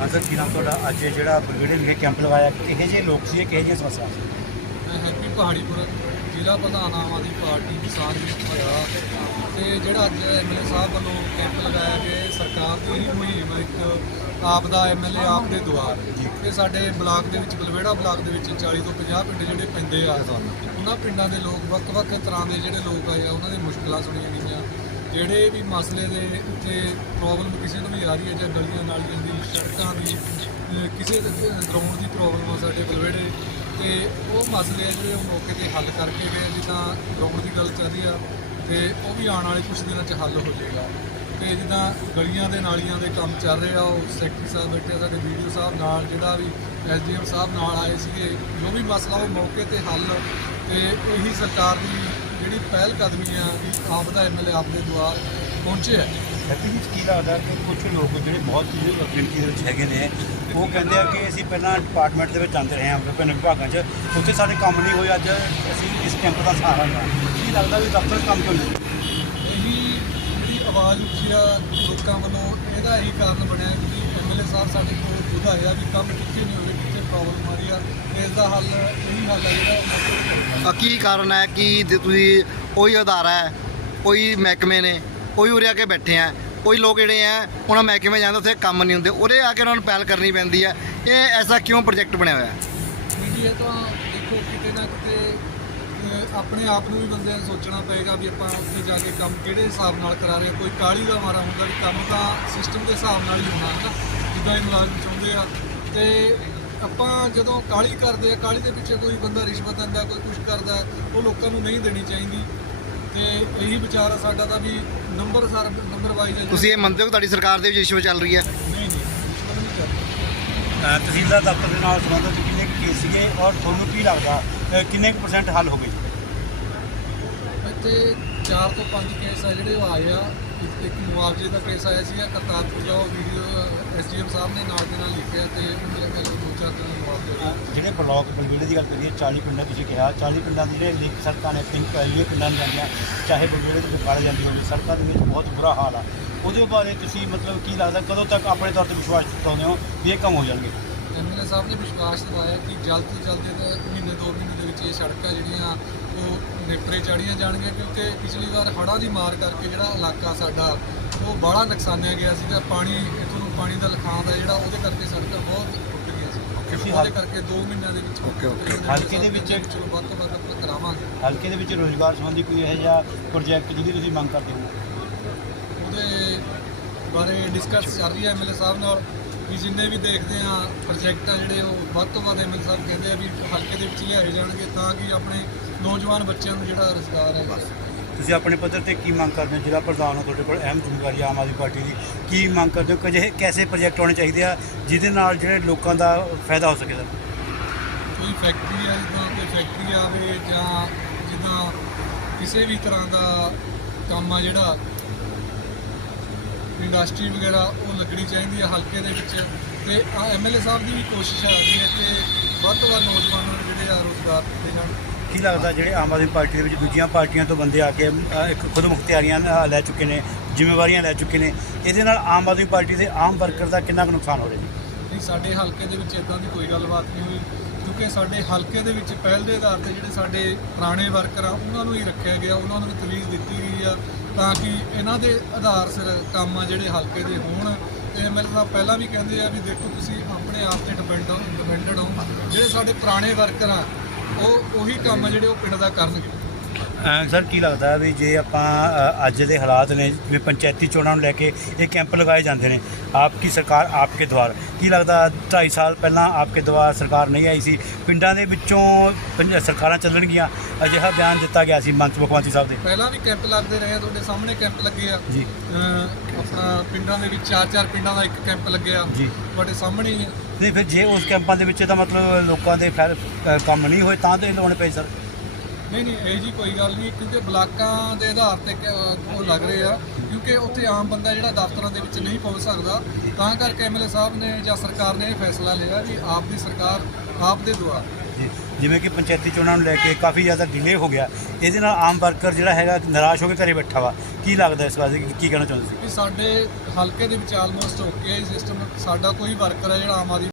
ਹਾਂ ਸਰ ਕੀ ਨਾਮ ਤੁਹਾਡਾ? ਅੱਜ ਜਿਹੜਾ ਬਰਗੇੜੇ ਵਿਖੇ ਕੈਂਪ ਲਗਾਇਆ ਕਿਹੋ ਜਿਹੇ ਲੋਕ ਸੀ ਕਿਹੋ ਜਿਹੀਆਂ ਸਮੱਸਿਆਵਾਂ ਸੀ? ਮੈਂ ਹੈਪੀ ਪਹਾੜੀਪੁਰ ਜ਼ਿਲ੍ਹਾ ਪ੍ਰਧਾਨ ਆਮ ਆਦਮੀ ਪਾਰਟੀ ਕਿਸਾਨ ਹੋਇਆ ਤੇ ਜਿਹੜਾ ਅੱਜ ਐਮਐਲਏ ਸਾਹਿਬ ਵੱਲੋਂ ਕੈਂਪ ਲਗਾਇਆ ਗਿਆ ਇਹ ਸਰਕਾਰ ਦੀ ਮੁਹਿੰਮ ਇੱਕ ਆਪ ਦਾ ਐਮਐਲਏ ਆਪ ਦੇ ਦੁਆਰ। ਤੇ ਸਾਡੇ ਬਲਾਕ ਦੇ ਵਿੱਚ ਬਲਵੇੜਾ ਬਲਾਕ ਦੇ ਵਿੱਚ 40 ਤੋਂ 50 ਪਿੰਡ ਜਿਹੜੇ ਪੈਂਦੇ ਆ ਉਹਨਾਂ ਪਿੰਡਾਂ ਦੇ ਲੋਕ ਵੱਖ-ਵੱਖ ਤਰ੍ਹਾਂ ਦੇ ਜਿਹੜੇ ਲੋਕ ਆਏ ਆ ਉਹਨਾਂ ਦੀ ਮੁਸ਼ਕਲਾਂ ਸੁਣੀਆਂ ਗਈਆਂ। ਜਿਹੜੇ ਵੀ ਮਸਲੇ ਦੇ ਉੱਤੇ ਪ੍ਰੋਬਲਮ ਕਿਸੇ ਨੂੰ ਵੀ ਆ ਰਹੀ ਹੈ ਜਾਂ ਗਲੀਆਂ ਨਾਲੀਆਂ ਦੀ ਸੜਕਾਂ ਦੀ ਕਿਸੇ ਗਰਾਊਂਡ ਦੀ ਪ੍ਰੋਬਲਮ ਆ ਸਾਡੇ ਬਲਵੇੜੇ ਤੇ ਉਹ ਮਸਲੇ ਆ ਜਿਹੜੇ ਮੌਕੇ ਤੇ ਹੱਲ ਕਰਕੇ ਗਏ ਜਿੱਦਾਂ ਗਰਾਊਂਡ ਦੀ ਗੱਲ ਚੱਲ ਰਹੀ ਆ ਤੇ ਉਹ ਵੀ ਆਉਣ ਵਾਲੇ ਕੁਝ ਦਿਨਾਂ 'ਚ ਹੱਲ ਹੋ ਜਾਏਗਾ। ਤੇ ਜਿੱਦਾਂ ਗਲੀਆਂ ਦੇ ਨਾਲੀਆਂ ਦੇ ਕੰਮ ਚੱਲ ਰਹੇ ਆ ਉਹ ਸੈਕਟਰੀ ਸਾਹਿਬ ਬੈਠੇ ਆ, ਸਾਡੇ ਵੀਡੀਓ ਸਾਹਿਬ ਨਾਲ ਜਿਹੜਾ ਵੀ ਐਸਡੀਐਮ ਸਾਹਿਬ ਨਾਲ ਆਏ ਸੀਗੇ ਜੋ ਵੀ ਮਸਲਾ ਉਹ ਮੌਕੇ ਤੇ ਹੱਲ ਤੇ ਇਹੀ ਸਰਕਾਰ ਦੀ ਜਿਹੜੀ ਪਹਿਲ ਕਦਮੀ ਆ ਆਪ ਦਾ ਐਮਐਲਏ ਆਪ ਦੇ ਦੁਆਰ ਪਹੁੰਚੇ ਹੈ ਹੈਪੀ ਵਿੱਚ ਕੀ ਲੱਗਦਾ ਕਿ ਕੁਝ ਲੋਕ ਜਿਹੜੇ ਬਹੁਤ ਗਿਣਤੀ ਦੇ ਵਿੱਚ ਹੈਗੇ ਨੇ ਉਹ ਕਹਿੰਦੇ ਆ ਕਿ ਅਸੀਂ ਪਹਿਲਾਂ ਡਿਪਾਰਟਮੈਂਟ ਦੇ ਵਿੱਚ ਜਾਂਦੇ ਰਹੇ ਹਾਂ ਵਿਭਿੰਨ ਵਿਭਾਗਾਂ 'ਚ। ਉੱਥੇ ਸਾਡੇ ਕੰਮ ਨਹੀਂ ਹੋਏ ਅੱਜ ਅਸੀਂ ਇਸ ਕੈਂਪ ਦਾ ਸਹਾਰਾ ਲਿਆ ਕੀ ਲੱਗਦਾ ਵੀ ਦਫ਼ਤਰ ਕੰਮ ਕਿਉਂ ਨਹੀਂ ਇਹੀ ਜਿਹੜੀ ਆਵਾਜ਼ ਉੱਠੀ ਆ ਲੋਕਾਂ ਵੱਲੋਂ ਇਹਦਾ ਇਹੀ ਕਾਰਨ ਬਣਿਆ ਕਿ ਐਮਐਲਏ ਸਾਹਿਬ ਸਾਡੇ ਕੋਲ ਖੁਦ ਆਇਆ ਵੀ ਕੰਮ ਕਿੱਥੇ ਨਹੀਂ ਹੋਵੇ ਪ੍ਰੋਬਲਮ ਆ ਰਹੀ ਆ। ਇਸ ਦਾ ਹੱਲ ਇਹੀ ਹੱਲ ਹੈ ਜਿਹੜਾ ਉਹ। ਅ, ਕੀ ਕਾਰਨ ਹੈ ਕਿ ਜੇ ਤੁਸੀਂ ਉਹੀ ਅਦਾਰਾ ਹੈ ਕੋਈ ਮਹਿਕਮੇ ਨੇ ਕੋਈ ਉਰੇ ਆ ਕੇ ਬੈਠੇ ਆ ਕੋਈ ਲੋਕ ਜਿਹੜੇ ਆ ਉਹਨਾਂ ਮਹਿਕਮੇ ਜਾਂਦੇ ਉੱਥੇ ਕੰਮ ਨਹੀਂ ਹੁੰਦੇ। ਉਰੇ ਆ ਕੇ ਉਹਨਾਂ ਨੂੰ ਪਹਿਲ ਕਰਨੀ ਪੈਂਦੀ ਹੈ। ਇਹ ਐਸਾ ਕਿਉਂ ਪ੍ਰੋਜੈਕਟ ਬਣਿਆ ਹੋਇਆ? ਹੈ ਮੀਡੀਆ ਤਾਂ ਦੇਖੋ ਕਿਤੇ ਨਾ ਕਿਤੇ ਅਹ, ਆਪਣੇ ਆਪ ਨੂੰ ਵੀ ਬੰਦਿਆਂ ਨੂੰ ਸੋਚਣਾ ਪਏਗਾ ਵੀ ਆਪਾਂ ਉੱਥੇ ਜਾ ਕੇ ਕੰਮ ਕਿਹੜੇ ਹਿਸਾਬ ਨਾਲ ਕਰਾ ਰਹੇ ਹਾਂ ਕੋਈ ਕਾਹਲੀ ਦਾ ਮਾਰਾ ਹੁੰਦਾ ਵੀ ਕੰਮ ਤਾਂ ਸਿਸਟਮ ਦੇ ਹਿਸਾਬ ਨਾਲ ਹੀ ਹੋਣਾ ਹੈ ਨਾ? ਜਿੱਦਾਂ ਇਹ ਮੁਲਾਜ਼ਮ ਚਾਹੁੰਦੇ ਆ। ਤੇ ਆਪਾਂ ਜਦੋਂ ਕਾਹਲੀ ਕਰਦੇ ਆ ਕਾਹਲੀ ਦੇ ਪਿੱਛੇ ਕੋਈ ਬੰਦਾ ਰਿਸ਼ਵਤ ਦਿੰਦਾ ਕੋਈ ਕੁਝ ਕਰਦਾ ਉਹ ਲੋਕਾਂ ਨੂੰ ਨਹੀਂ ਦੇਣੀ ਚਾਹੀਦੀ। ਤੇ ਇਹੀ ਵਿਚਾਰ ਆ ਸਾਡਾ ਤਾਂ ਵੀ ਨੰਬਰ ਸਰ ਨੰਬਰ ਵਾਈਜ਼ ਤੁਸੀਂ ਇਹ ਮੰਨਦੇ ਹੋ ਕਿ ਤੁਹਾਡੀ ਸਰਕਾਰ ਦੇ ਵਿੱਚ ਰਿਸ਼ਵਤ ਚੱਲ ਰਹੀ ਹੈ? ਨਹੀਂ ਨਹੀਂ ਰਿਸ਼ਵਤ ਨਹੀਂ ਅ, ਤਹਿਸੀਲਦਾਰ ਦਫ਼ਤਰ ਦੇ ਨਾਲ ਸੰਬੰਧਿਤ ਕਿੰਨੇ ਕੁ ਕੇਸ ਸੀਗੇ ਔਰ ਤੁਹਾਨੂੰ ਕੀ ਲੱਗਦਾ ਅ, ਕਿੰਨੇ ਕੁ ਪਰਸੈਂਟ ਹੱਲ ਹੋ ਗਏ? ਇੱਥੇ 4 ਤੋਂ 5 ਕੇਸ ਆ ਜਿਹੜੇ ਉਹ ਆਏ ਆ। ਇੱਕ- ਮੁਆਵਜ਼ੇ ਦਾ ਕੇਸ ਆਇਆ ਸੀਗਾ ਕਰਤਾਰਪੁਰ ਦਾ ਉਹ ਵੀਡੀਓ ਐਸਡੀਐਮ ਸਾਹਿਬ ਨੇ ਨਾਲ ਦੇ ਨਾਲ ਲਿਖਿਆ ਤੇ ਉਹ ਮੇਰੇ ਖਿਆਲ ਨਾਲ ਦੋ ਚਾਰ ਦਿਨ ਮੁਆਵਜ਼ੇ ਜਿਹੜੇ ਬਲਾਕ ਬਲਵੇੜੇ ਦੀ ਗੱਲ ਕਰੀਏ 40 ਪਿੰਡਾਂ ਤੁਸੀਂ ਕਿਹਾ 40 ਪਿੰਡਾਂ ਦੀ ਜਿਹੜੇ ਲਿੰਕ ਸੜਕਾਂ ਨੇ ਪਿੰਕ ਪਹਿਲੀਆਂ ਪਿੰਡਾਂ ਨੂੰ ਜਾਂਦੀਆਂ ਚਾਹੇ ਬਲਵੇੜੇ ਤੋਂ ਬੁਖਾਰ ਜਾਂਦੀ ਹੋਵੇ ਸੜਕਾਂ ਦੇ ਵਿੱਚ ਬਹੁਤ ਬੁਰਾ ਹਾਲ ਆ। ਉਹਦੇ ਬਾਰੇ ਤੁਸੀਂ ਮਤਲਬ ਕੀ ਲੱਗਦਾ ਕਦੋਂ ਤੱਕ ਆਪਣੇ ਤੌਰ ਤੇ ਵਿਸ਼ਵਾਸ ਜਤਾਉਂਦੇ ਹੋ ਵੀ ਇਹ ਕੰਮ ਹੋ ਜਾਣਗੇ? ਐਮਐਲਏ ਸਾਹਿਬ ਨੇ ਵਿਸ਼ਵਾਸ ਦਿਵਾਇਆ ਕਿ ਜਲਦ ਤੋਂ ਜਲਦ ਮਹੀਨੇ ਦੋ ਮਹੀਨੇ ਦੇ ਵਿੱਚ ਇਹ ਸੜਕਾਂ ਜਿਹੜੀਆਂ ਉਹ ਨਿਪਰੇ ਚਾੜੀਆਂ ਜਾਣਗੀਆਂ ਕਿਉਂਕਿ ਪਿਛਲੀ ਵਾਰ ਹੜ੍ਹਾਂ ਦੀ ਮਾਰ ਕਰਕੇ ਜਿਹੜਾ ਇਲਾਕਾ ਸਾਡਾ ਉਹ ਬੜਾ ਨੁਕਸਾਨਿਆ ਗਿਆ ਸੀਗਾ ਪਾਣੀ ਇੱਥੋਂ ਨੂੰ ਪਾਣੀ ਦਾ ਲਖਾਂ ਦਾ ਜਿਹੜਾ ਉਹਦੇ ਕਰਕੇ ਸੜਕਾਂ ਬਹੁਤ ਟੁੱਟ ਗਈਆਂ ਸੀ। ਉਹਦੇ ਕਰਕੇ 2 ਮਹੀਨਿਆਂ ਦੇ ਵਿੱਚ okay. MLA ਹਲਕੇ ਦੇ ਵਿੱਚ- ਚਲੋ ਵੱਧ ਤੋਂ ਵੱਧ ਆਪਾਂ ਕਰਾਵਾਂਗੇ। ਹਲਕੇ ਦੇ ਵਿੱਚ ਰੋਜ਼ਗਾਰ ਸੰਬੰਧੀ ਕੋਈ ਇਹੋ ਜਿਹਾ ਪ੍ਰੋਜੈਕਟ ਜਿਹਦੀ ਤੁਸੀਂ ਮੰਗ ਕਰਦੇ ਹੋ? ਉਹਦੇ ਬਾਰੇ ਡਿਸਕਸ ਚੱਲ ਰਹੀ ਹੈ ਐਮਐਲਏ ਸਾਹਿਬ ਨਾਲ। ਵੀ ਜਿੰਨੇ ਵੀ ਦੇਖਦੇ ਆ ਪ੍ਰੋਜੈਕਟ ਆ ਜਿਹੜੇ ਉਹ ਵੱਧ ਤੋਂ ਵੱਧ ਐਮਐਲਏ ਸਾਹਿਬ ਕਹਿੰਦੇ ਆ ਵੀ ਹਲਕੇ ਦੇ ਵਿੱਚ ਲਿਆਏ ਜਾਣਗੇ ਤਾਂ ਕਿ ਆਪਣੇ ਨੌਜਵਾਨ ਬੱਚਿਆਂ ਨੂੰ ਜਿਹੜਾ ਰੁਜ਼ਗਾਰ ਹੈ। ਤੁਸੀਂ ਆਪਣੇ ਪੱਧਰ ਤੇ ਕੀ ਮੰਗ ਕਰਦੇ ਹੋ? ਜ਼ਿਲ੍ਹਾ ਪ੍ਰਧਾਨ ਹੋ ਤੁਹਾਡੇ ਕੋਲ ਅਹਿਮ ਜ਼ਿੰਮੇਵਾਰੀ ਆਮ ਆਦਮੀ ਪਾਰਟੀ ਦੀ। ਕੀ ਮੰਗ ਕਰਦੇ ਹੋ? ਕਿ ਅਜਿਹੇ ਕੈਸੇ ਪ੍ਰੋਜੈਕਟ ਹੋਣੇ ਚਾਹੀਦੇ ਆ ਜਿਹਦੇ ਨਾਲ ਜਿਹੜੇ ਲੋਕਾਂ ਦਾ ਫਾਇਦਾ ਹੋ ਸਕੇ ਸਰ? ਕੋਈ ਫੈਕਟਰੀ ਆ ਜਿੱਦਾਂ ਕੋਈ ਫੈਕਟਰੀ ਆਵੇ ਜਾਂ ਜਿੱਦਾਂ ਕਿਸੇ ਵੀ ਤਰ੍ਹਾਂ ਦਾ ਕੰਮ ਆ ਜਿਹੜਾ ਇੰਡਸਟਰੀ ਵਗੈਰਾ ਉਹ ਲੱਗਣੀ ਚਾਹੀਦੀ ਹੈ ਹਲਕੇ ਦੇ ਵਿੱਚ। ਤੇ ਐਮਐਲਏ ਸਾਹਿਬ ਦੀ ਵੀ ਕੋਸ਼ਿਸ਼ ਆ ਰਹੀ ਹੈ ਕਿ ਵੱਧ ਤੋਂ ਵੱਧ ਨੌਜਵਾਨਾਂ ਨੂੰ ਜਿਹੜੇ ਆ ਰੁਜ਼ਗਾਰ ਦਿੱਤੇ ਜਾਣ ਕੀ ਲੱਗਦਾ ਜਿਹੜੇ ਆਮ ਆਦਮੀ ਪਾਰਟੀ ਦੇ ਵਿੱਚ ਦੂਜੀਆਂ ਪਾਰਟੀਆਂ ਤੋਂ ਬੰਦੇ ਆ ਕੇ ਅ, ਇੱਕ ਖੁਦ ਮੁਖਤਿਆਰੀਆਂ ਅ, ਲੈ ਚੁੱਕੇ ਨੇ ਜ਼ਿੰਮੇਵਾਰੀਆਂ ਲੈ ਚੁੱਕੇ ਨੇ ਇਹਦੇ ਨਾਲ ਆਮ ਆਦਮੀ ਪਾਰਟੀ ਦੇ ਆਮ ਵਰਕਰ ਦਾ ਕਿੰਨਾ ਕੁ ਨੁਕਸਾਨ ਹੋ ਰਿਹਾ ਜੀ? ਨਹੀਂ ਸਾਡੇ ਹਲਕੇ ਦੇ ਵਿੱਚ ਇਦਾਂ ਦੀ ਕੋਈ ਗੱਲਬਾਤ ਨਹੀਂ ਹੋਈ ਕਿਉਂਕਿ ਸਾਡੇ ਹਲਕੇ ਦੇ ਵਿੱਚ ਪਹਿਲ ਦੇ ਆਧਾਰ ਤੇ ਜਿਹੜੇ ਸਾਡੇ ਪੁਰਾਣੇ ਵਰਕਰ ਆ ਉਹਨਾਂ ਨੂੰ ਹੀ ਰੱਖਿਆ ਗਿਆ ਉਹਨਾਂ ਨੂੰ ਵੀ ਤਵੀਜ਼ ਦਿੱਤੀ ਗਈ ਆ ਤਾਂ ਕਿ ਇਹਨਾਂ ਦੇ ਆਧਾਰ ਸਿਰ ਕੰਮ ਆ ਜਿਹੜੇ ਹਲਕੇ ਦੇ ਹੋਣ। ਤੇ ਮੈਨੂੰ ਸਾਹਿਬ ਪਹਿਲਾਂ ਵੀ ਕਹਿੰਦੇ ਆ ਵੀ ਦੇਖੋ ਤੁਸੀਂ ਆਪਣੇ ਆਪ ਤੇ ਡਿਪੈਂਡ ਡਿਪੈਂਡਡ ਹੋ। ਜਿਹੜੇ ਸਾਡੇ ਪੁਰਾਣੇ ਵਰਕਰ ਆ ਉਹ ਉਹੀ ਕੰਮ ਆ ਜਿਹੜੇ ਉਹ ਪਿੰਡ ਦਾ ਕਰਨਗੇ ਸਰ ਕੀ ਲੱਗਦਾ ਵੀ ਜੇ ਆਪਾਂ ਅ, ਅੱਜ ਦੇ ਹਾਲਾਤ ਨੇ ਵੀ ਪੰਚਾਇਤੀ ਚੋਣਾਂ ਨੂੰ ਲੈ ਕੇ ਇਹ ਕੈਂਪ ਲਗਾਏ ਜਾਂਦੇ ਨੇ ਆਪਕੀ ਸਰਕਾਰ ਆਪਕੇ ਦਵਾਰ? ਕੀ ਲੱਗਦਾ 2.5 ਸਾਲ ਪਹਿਲਾਂ ਆਪਕੇ ਦਵਾਰ ਸਰਕਾਰ ਨਹੀਂ ਆਈ ਸੀ? ਪਿੰਡਾਂ ਦੇ ਵਿੱਚੋਂ ਪੰਜ- ਸਰਕਾਰਾਂ ਚੱਲਣਗੀਆਂ ਅਜਿਹਾ ਬਿਆਨ ਦਿੱਤਾ ਗਿਆ ਸੀ ਮੰਚ ਮੁਖਮੰਤਰੀ ਸਾਹਿਬ ਦੇ। ਪਹਿਲਾਂ ਵੀ ਕੈਂਪ ਲੱਗਦੇ ਰਹੇ ਆ ਤੁਹਾਡੇ ਸਾਹਮਣੇ ਕੈਂਪ ਲੱਗੇ ਆ। ਜੀ। ਅਹ ਆਪਣਾ ਪਿੰਡਾਂ ਦੇ ਵਿੱਚ ਚਾਰ ਚਾਰ ਪਿੰਡਾਂ ਦਾ ਇੱਕ ਕੈਂਪ ਲੱਗਿਆ। ਜੀ। ਤੁਹਾਡੇ ਸਾਹਮਣੇ ਹੀ ਆ। ਨਹੀਂ ਫਿਰ ਜੇ ਉਸ ਕੈਂਪਾਂ ਦੇ ਵਿੱਚ ਤਾਂ ਮਤਲਬ ਲੋਕਾਂ ਦੇ ਅ, ਕੰਮ ਨਹੀਂ ਹੋਏ ਤਾਂ ਤੇ ਲਾਉਣੇ ਪਏ ਸਰ। ਨਹੀਂ ਨਹੀਂ ਇਹ ਜੀ ਕੋਈ ਗੱਲ ਨਹੀਂ ਕਿਉਂਕਿ ਬਲਾਕਾਂ ਦੇ ਆਧਾਰ ਤੇ ਕ- ਉਹ ਲੱਗ ਰਹੇ ਆ ਕਿਉਂਕਿ ਉੱਥੇ ਆਮ ਬੰਦਾ ਜਿਹੜਾ ਦਫ਼ਤਰਾਂ ਦੇ ਵਿੱਚ ਨਹੀਂ ਪਹੁੰਚ ਸਕਦਾ ਤਾਂ ਕਰਕੇ ਐਮਐਲਏ ਸਾਹਿਬ ਨੇ ਜਾਂ ਸਰਕਾਰ ਨੇ ਇਹ ਫੈਸਲਾ ਲਿਆ ਵੀ ਆਪ ਦੀ ਸਰਕਾਰ ਆਪ ਦੇ ਦੁਆਰ। ਜੀ ਜਿਵੇਂ ਕਿ ਪੰਚਾਇਤੀ ਚੋਣਾਂ ਨੂੰ ਲੈ ਕੇ ਕਾਫੀ ਜ਼ਿਆਦਾ ਡਿਲੇ ਹੋ ਗਿਆ ਇਹਦੇ ਨਾਲ ਆਮ ਵਰਕਰ ਜਿਹੜਾ ਹੈਗਾ ਨਿਰਾਸ਼ ਹੋ ਕੇ ਘਰੇ ਬੈਠਾ ਵਾ। ਕੀ ਲੱਗਦਾ ਇਸ ਬਾਰੇ ਕੀ ਕਹਿਣਾ ਚਾਹੁੰਦੇ ਸੀ ਕਿ ਸਾਡੇ ਹਲਕੇ ਦੇ ਵਿੱਚ ਆਲਮੋਸਟ ਓਕੇ ਹੈ ਸਿਸਟਮ ਸਾਡਾ ਕੋਈ ਵਰਕਰ ਹੈ ਜਿਹੜਾ ਆਮ ਆਦਮੀ